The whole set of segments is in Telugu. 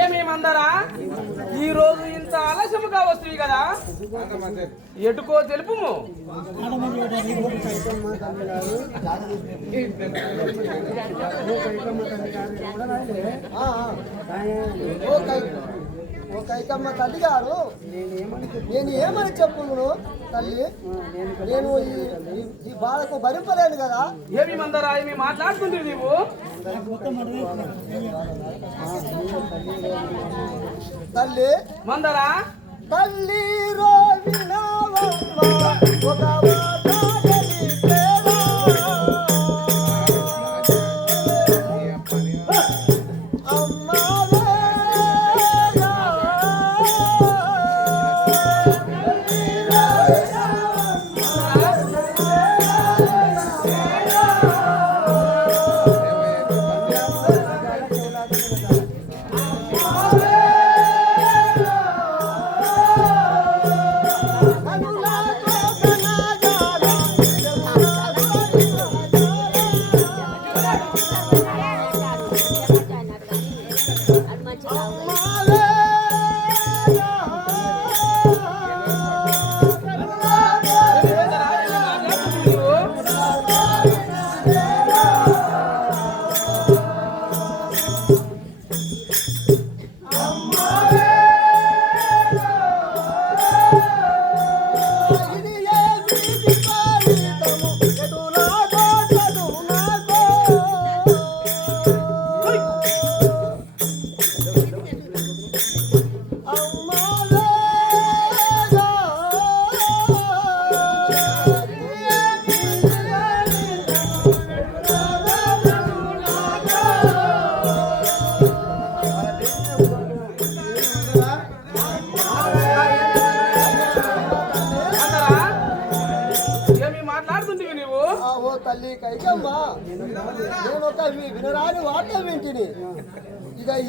ఏమేమందరా? ఈ రోజు ఇంత ఆలస్యముగా వస్తుంది కదా? ఎటుకో తెలుపు ఓ కై- ఓ కైకమ్మ తల్లి గారు నేను ఏమని చెప్పును తల్లి? నేను ఈ- బాధకు భరింపలేను కదా? ఏమి మందరా ఏమి మాట్లాడుతుంది నీవు? తల్లి? మందరా? తల్లి రోగినావమ్మ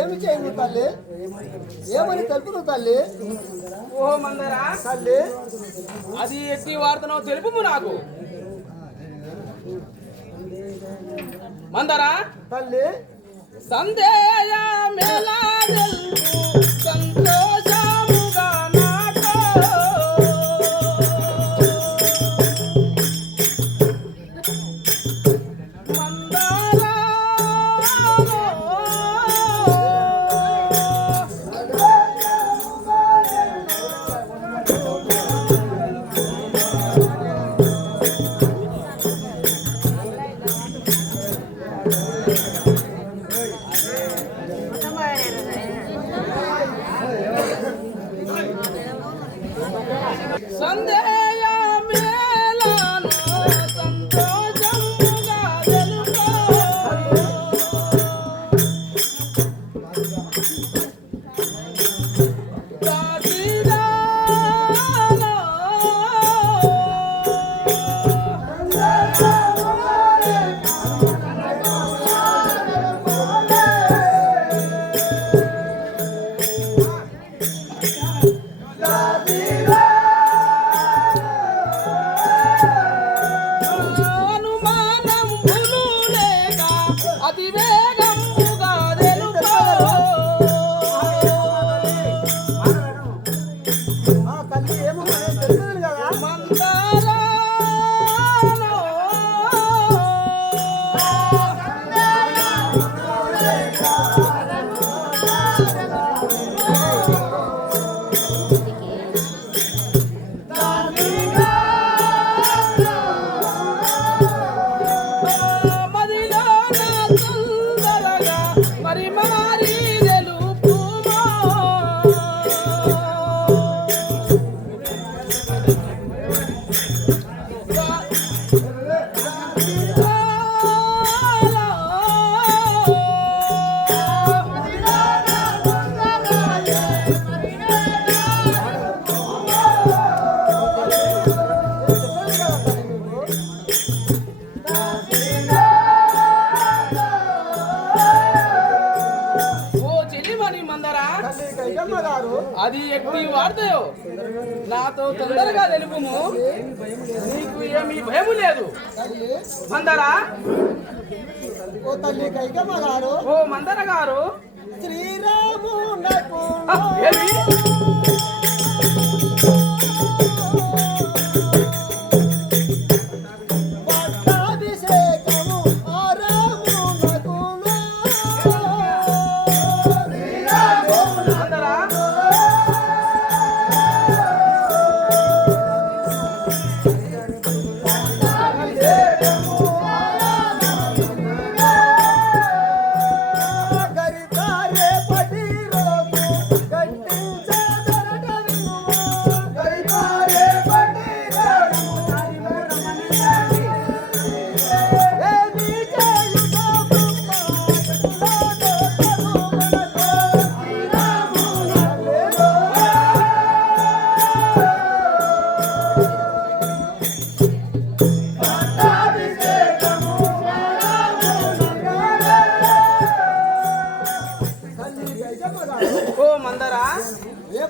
ఏమి చేయను తల్లి? ఏమని తెలుపును తల్లి? ఓ మందరా తల్లి? అది ఎట్టి వార్తనో తెలుపుము నాకు. మందరా? తల్లి? సందేయ మేళా తెలుపు మందరా? ఓ తల్లి కైకమగారు ఓ మందర గారు. శ్రీరాము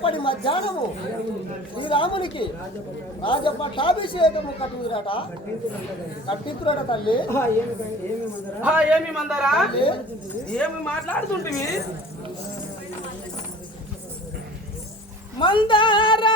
రేపటి మధ్యాహ్నము శ్రీరామునికి రాజపట్టాభిషేకము కట్టిందిరట కట్టించురట తల్లి. ఏమి మందరా? ఏమి మాట్లాడుతుంటివి? మందారా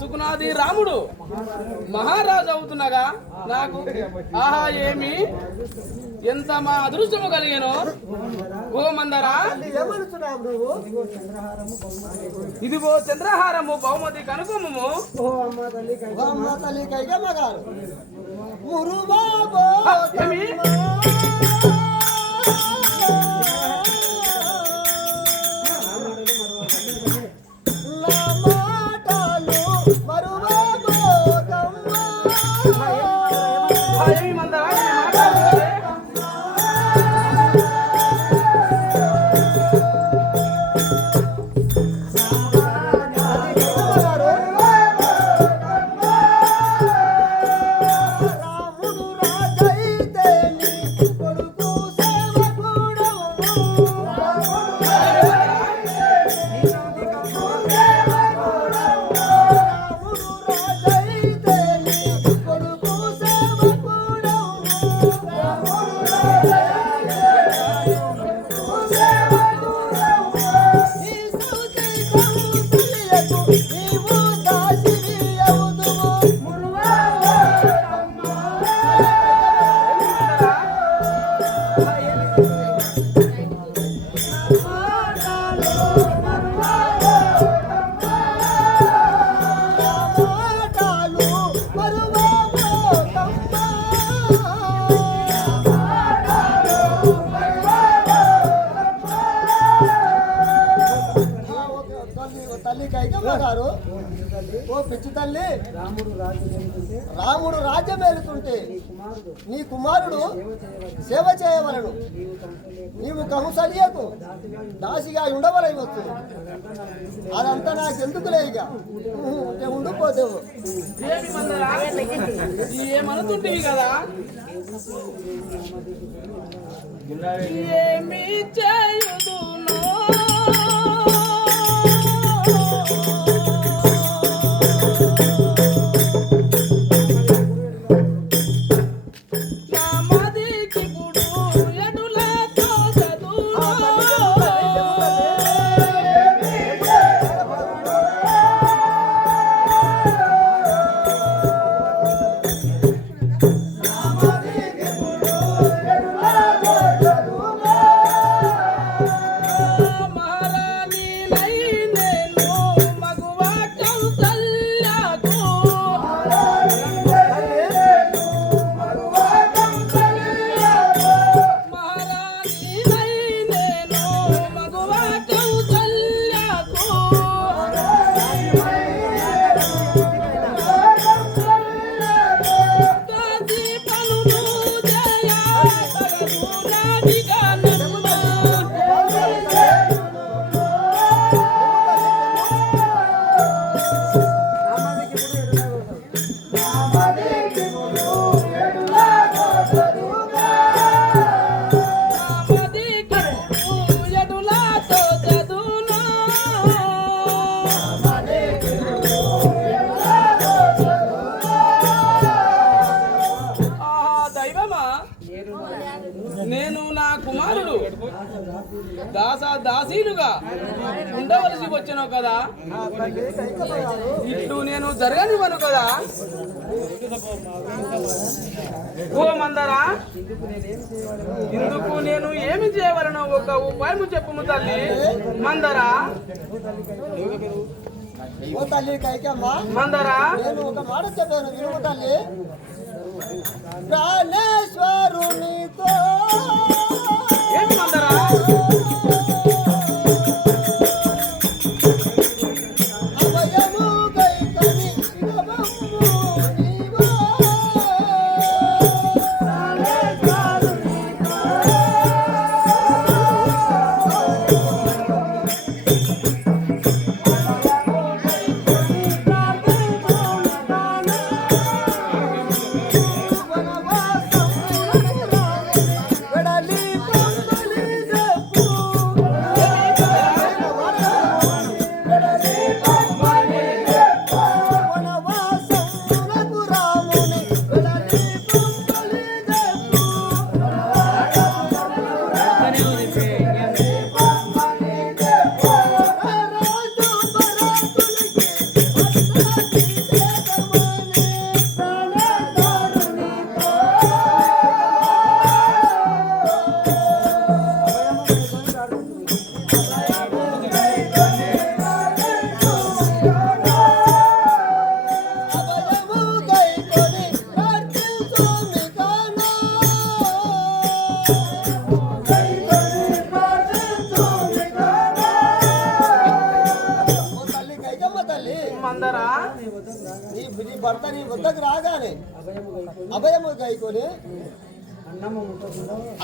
సుగుణాది రాముడు. మహారాజు అవుతున్నగా నాకు ఆహా ఏమి? ఎంత మా అదృష్టము కలిగాను? గోమందరా ఇదిగో చంద్రహారము బహుమతి కనుకోము మురు ఓ పిచ్చి తల్లి. రాముడు రాజ్యమేలుతుంటే నీ కుమారుడు సేవ చేయవలను. నీవు కంసలియకు దాసిగా ఉండవలై వచ్చు అదంతా నాకు ఎందుకు లేక ఉండిపోతావు. ఏమనుకుంటే కదా? దాస దాసీలుగా ఉండవలసి వచ్చాను కదా? ఇట్లు నేను జరగనివ్వను కదా? ఓ మందరా ఇందుకు నేను ఏమి చేయవలను ఒక ఉపాయం చెప్పుము తల్లి. మందరా ఓ తల్లి కైకమ్మ మందరా నేను ఒక మాట చెప్పాను తల్లి. ప్రాణేశ్వరునితో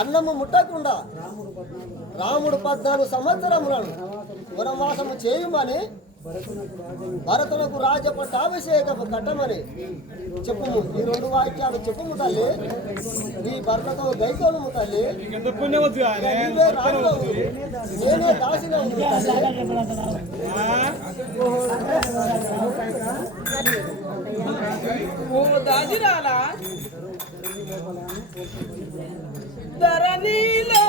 అన్నము ముట్టకుండా రాముడు పద్నాలుగు సంవత్సరములను వనవాసము చేయుమని భరతులకు రాజ పట్టాభిషేకము కట్టమని చెప్పుము. ఈ రెండు వాక్యాలు చెప్పుము తల్లి. నీ భర్తతో గైకోను తల్లి. నీవే నేనే దాసిన ఓ దాజిరాలా ధరణిలో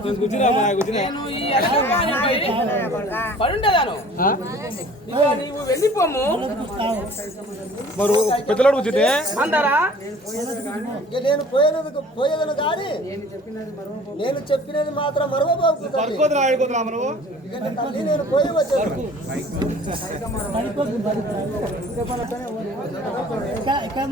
నేను ఈ అడగపానిపై పడుండేదాను. ఇక నీవు వెళ్ళిపోము. మరి పెద్దలోడు కూర్చుంటే అందరా? నేను పోయేందుకు పోయేదను కానీ నేను చెప్పినది మాత్రం మరవబోకు తల్లి. నేను పోయి వచ్చాను అక్కడి